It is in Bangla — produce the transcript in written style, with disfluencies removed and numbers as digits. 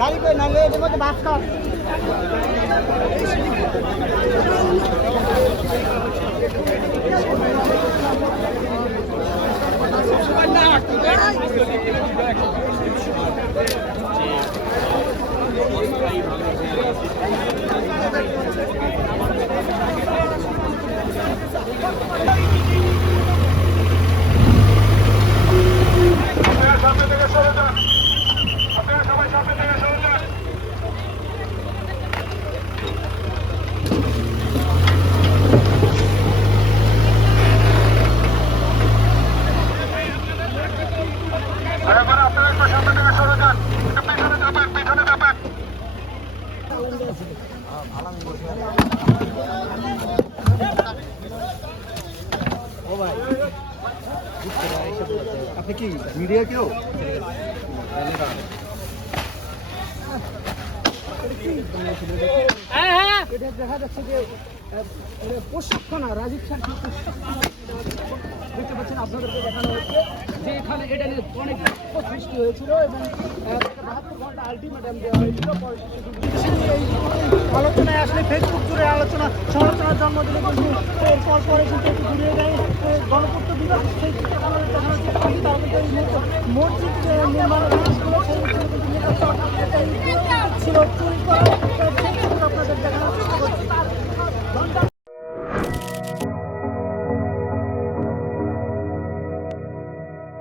গাড়ি করে নালে এর মধ্যে বাস কর সামনে থেকে সরে যান, আপনারা সবাই সামনে থেকে সরে যান। আপনারা একটু সামনে থেকে সরে যান, একটু পিছনে যাবেন, পিছনে যাবেন। আপনি কি মিডিয়া কেউ এটা দেখা যাচ্ছে যে প্রশিক্ষণ রাজীব স্যার দেখতে পাচ্ছেন আপনাদেরকে দেখানো হচ্ছে যে এখানে এটা নিয়ে অনেক সৃষ্টি হয়েছিল এবং 72 ঘন্টা আলটিমেটাম দেওয়া হয়েছিল। এই আলোচনায় আসলে ফেসবুক জুড়ে আলোচনা সমালোচনার জন্ম দিলে কিন্তু এরপর পরে কিন্তু একটু ঘুরিয়ে দেয় গণপূর্ত বিভাগ সেই চিন্তা ভাবনা দেখানো হচ্ছে। তারা কিন্তু এই মসজিদ নির্মাণের